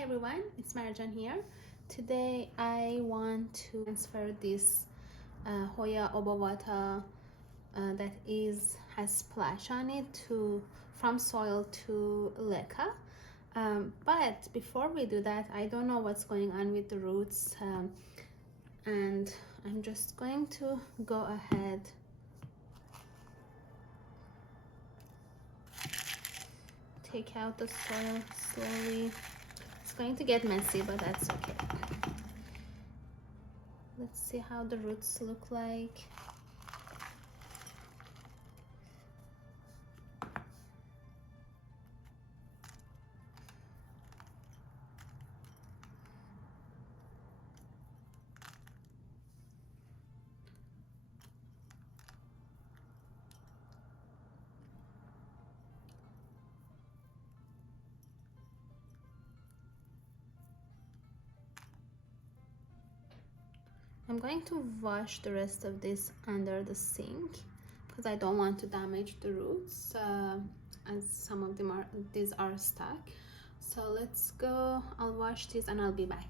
Hi everyone, it's Marjan here. Today I want to transfer this Hoya Obovata that has splash on it from soil to Leca. But before we do that, I don't know what's going on with the roots, and I'm just going to go ahead take out the soil slowly. It's going to get messy, but that's okay. Let's see how the roots look like. I'm going to wash the rest of this under the sink because I don't want to damage the roots as some of these are stuck. So let's go. I'll wash this and I'll be back.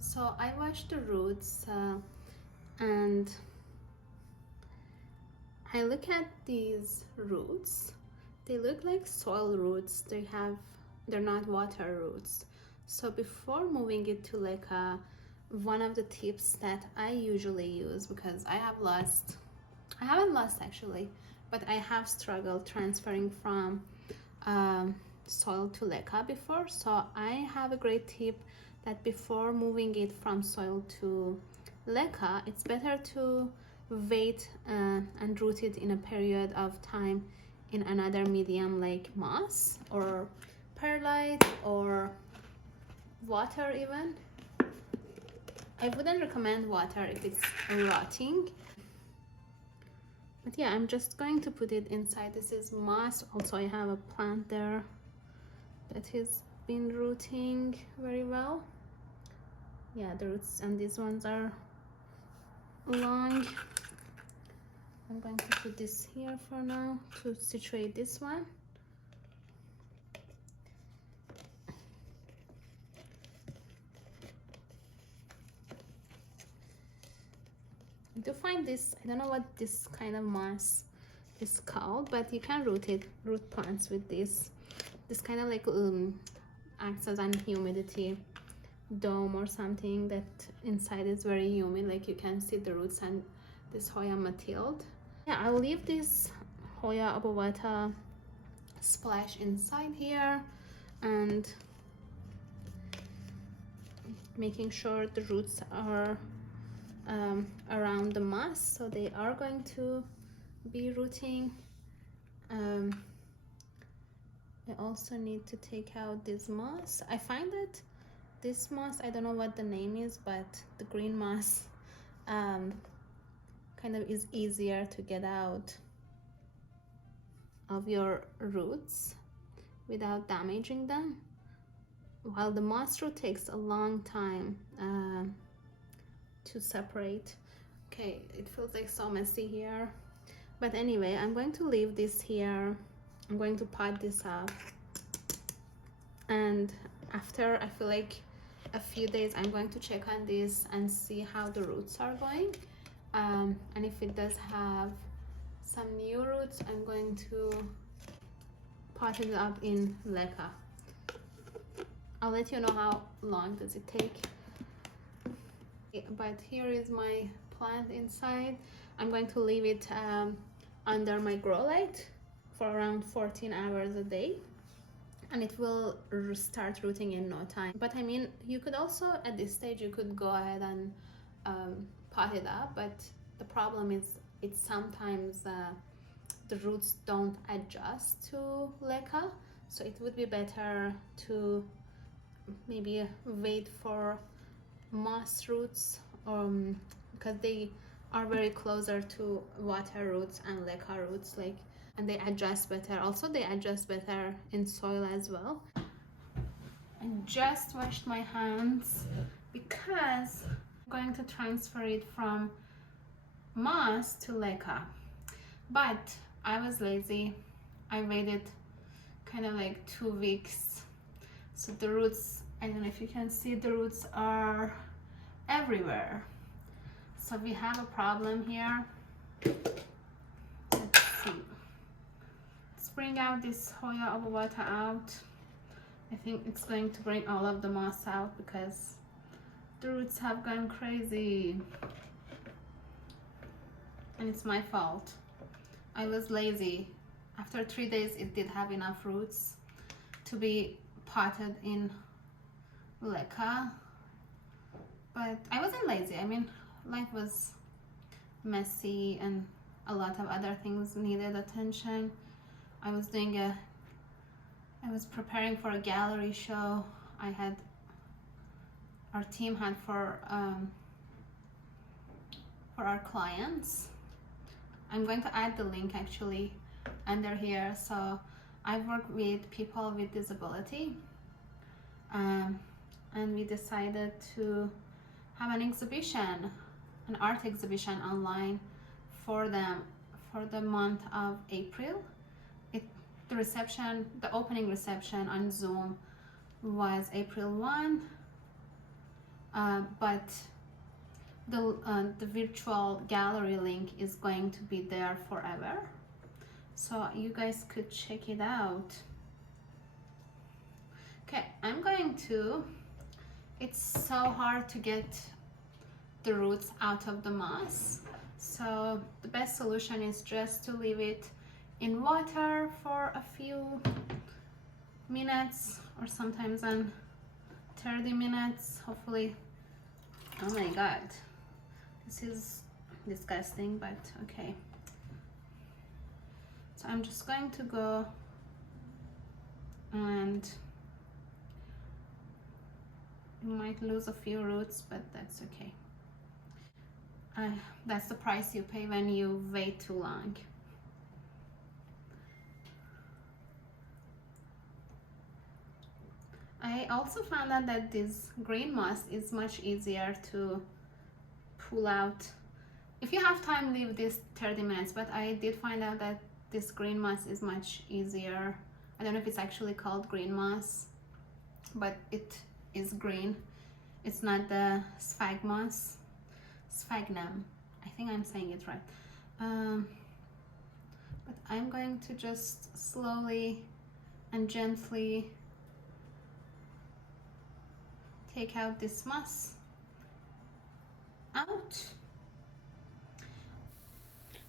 So I washed the roots and I look at these roots. They look like soil roots. They're not water roots. So before moving it to Leca, one of the tips that I usually use, because I haven't lost actually, but I have struggled transferring from soil to Leca before. So I have a great tip that before moving it from soil to Leca, it's better to wait and root it in a period of time in another medium like moss or perlite or water even. I wouldn't recommend water if it's rotting. But yeah, I'm just going to put it inside. This is moss. Also, I have a plant there that has been rooting very well. Yeah, the roots and these ones are long. I'm going to put this here for now to situate this one. I do find this, I don't know what this kind of moss is called, but you can root plants with this kind of like acts as an humidity dome or something that inside is very humid, like you can see the roots and this Hoya Matilde. Yeah, I'll leave this Hoya Obovata splash inside here and making sure the roots are around the moss, so they are going to be rooting. I also need to take out this moss. I find that this moss, I don't know what the name is, but the green moss kind of is easier to get out of your roots without damaging them, while the moss root takes a long time to separate. Okay, it feels like so messy here, but anyway, I'm going to leave this here. I'm going to pot this up, and after I feel like a few days, I'm going to check on this and see how the roots are going, and if it does have some new roots, I'm going to pot it up in Leca. I'll let you know how long does it take. But here is my plant inside. I'm going to leave it under my grow light for around 14 hours a day, and it will start rooting in no time. But I mean, you could also at this stage you could go ahead and pot it up, but the problem is it's sometimes the roots don't adjust to Leca, so it would be better to maybe wait for moss roots because they are very closer to water roots and Leca roots, like, and they adjust better. Also, they adjust better in soil as well. I just washed my hands because I'm going to transfer it from moss to Leca, but I was lazy. I waited kind of like 2 weeks So the roots, I don't know if you can see, the roots are everywhere. So we have a problem here. Let's see. Let's bring out this Hoya Obovata out. I think it's going to bring all of the moss out because the roots have gone crazy. And it's my fault. I was lazy. After 3 days it did have enough roots to be potted in Leca. But I wasn't lazy. I mean, life was messy and a lot of other things needed attention. I was preparing for a gallery show. Our team had for our clients. I'm going to add the link actually under here. So I work with people with disability, and we decided to have an exhibition, an art exhibition online for them for the month of April. The opening reception on Zoom was April 1, but the virtual gallery link is going to be there forever, so you guys could check it out. Okay, it's so hard to get the roots out of the moss, so the best solution is just to leave it in water for a few minutes, or sometimes on 30 minutes, hopefully. Oh my god, this is disgusting, but okay. So I'm just going to go, and you might lose a few roots, but that's okay. That's the price you pay when you wait too long. I also found out that this green moss is much easier to pull out. If you have time, leave this 30 minutes, but I did find out that this green moss is much easier. I don't know if it's actually called green moss, but it is green. It's not the sphagnum. I think I'm saying it right. But I'm going to just slowly and gently take out this moss out.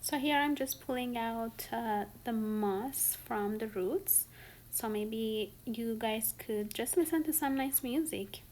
So here I'm just pulling out the moss from the roots, so maybe you guys could just listen to some nice music.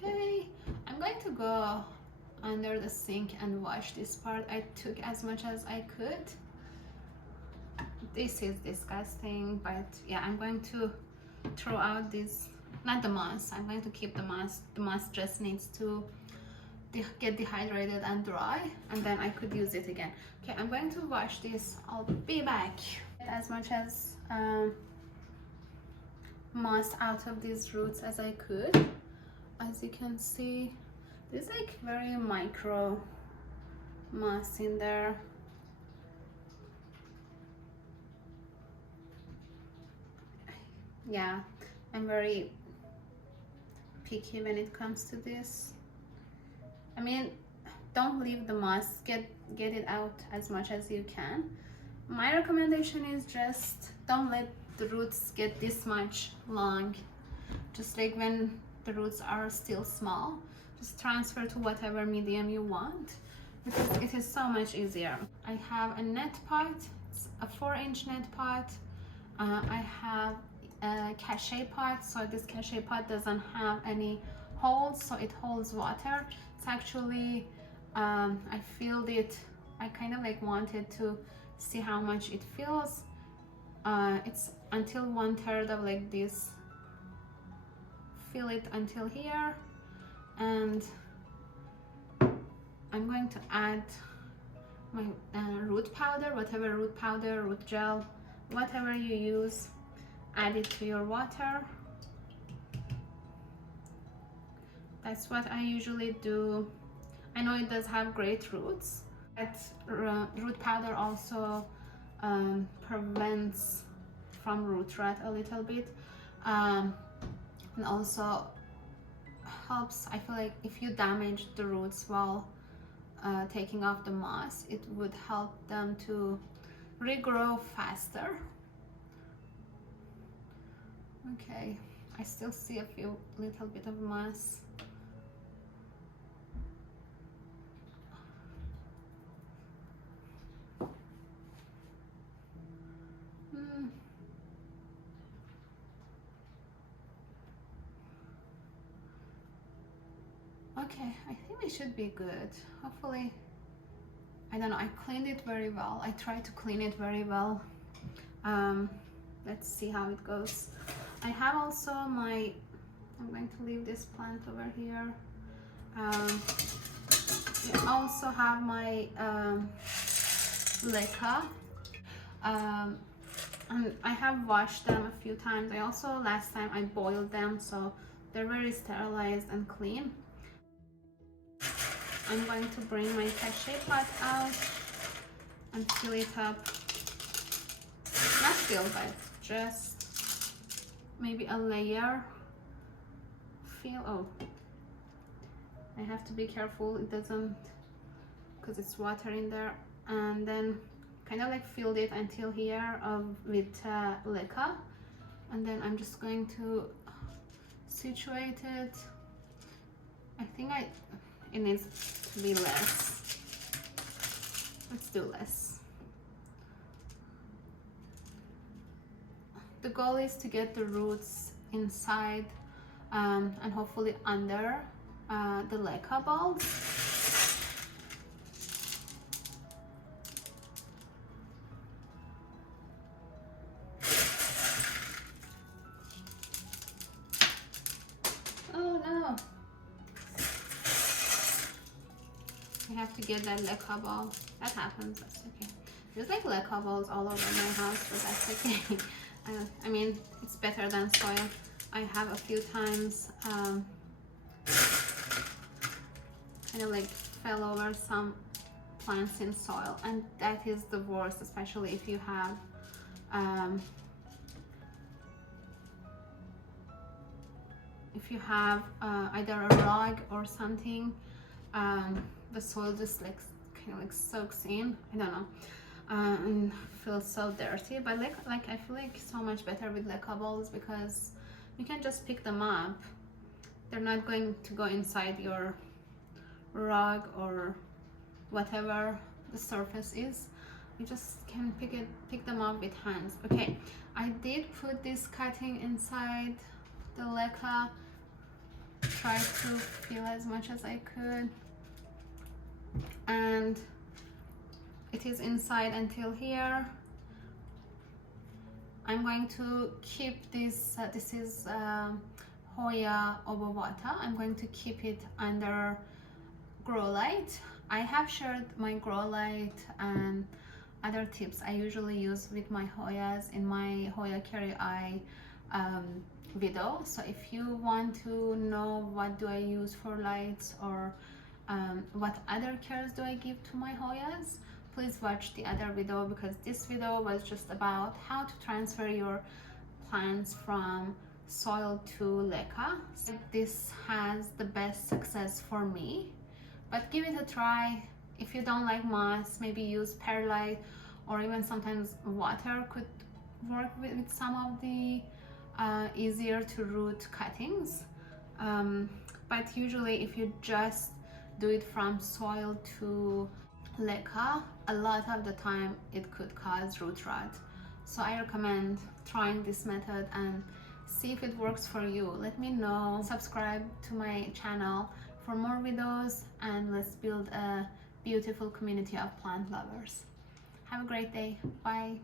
Okay, I'm going to go under the sink and wash this part. I took as much as I could. This is disgusting, but yeah, I'm going to throw out this, not the moss. I'm going to keep the moss. The moss just needs to get dehydrated and dry, and then I could use it again. Okay, I'm going to wash this. I'll be back. As much as moss out of these roots as I could. As you can see, there's like very micro moss in there. Yeah, I'm very picky when it comes to this. I mean, don't leave the moss, get it out as much as you can. My recommendation is just don't let the roots get this much long, just like when the roots are still small, just transfer to whatever medium you want, because it is so much easier. I have a net pot, it's a 4-inch net pot. I have a cachet pot, so this cachet pot doesn't have any holes, so it holds water. It's actually I filled it, I kind of like wanted to see how much it fills. It's until 1/3 of like this, fill it until here, and I'm going to add my root powder, whatever root powder, root gel, whatever you use, add it to your water. That's what I usually do. I know it does have great roots, but root powder also prevents from root rot a little bit, and also helps, I feel like if you damage the roots while taking off the moss, it would help them to regrow faster. Okay, I still see a few little bit of moss. Okay, I think we should be good. Hopefully, I don't know, I cleaned it very well. I tried to clean it very well. Let's see how it goes. I have also my, I'm going to leave this plant over here. I also have my Leca. And I have washed them a few times. I also, last time I boiled them, so they're very sterilized and clean. I'm going to bring my cachet pot out and fill it up. Not fill, but just maybe a layer. Fill, oh, I have to be careful it doesn't, because it's water in there. And then kind of like filled it until here with Leca. And then I'm just going to situate it. I think it needs to be less. Let's do less. The goal is to get the roots inside and hopefully under the Leca balls. Oh no! I have to get that Leca ball. That happens, that's okay. There's like Leca balls all over my house, but that's okay. I mean, it's better than soil. I have a few times kind of like fell over some plants in soil, and that is the worst, especially if you have either a rug or something. The soil just like kind of like soaks in, I don't know, and feels so dirty. But like I feel like so much better with Leca balls, because you can just pick them up. They're not going to go inside your rug or whatever the surface is. You just can pick them up with hands. Okay, I did put this cutting inside the Leca. Tried to feel as much as I could, and it is inside until here. I'm going to keep this, this is Hoya Obovata. I'm going to keep it under grow light. I have shared my grow light and other tips I usually use with my Hoyas in my Hoya Carry Eye video. So if you want to know what do I use for lights, or what other cares do I give to my Hoyas, please watch the other video, because this video was just about how to transfer your plants from soil to Leca. So this has the best success for me, but give it a try. If you don't like moss, maybe use perlite, or even sometimes water could work with some of the easier to root cuttings, but usually if you just do it from soil to leca, a lot of the time it could cause root rot. So I recommend trying this method and see if it works for you. Let me know. Subscribe to my channel for more videos, and let's build a beautiful community of plant lovers. Have a great day. Bye.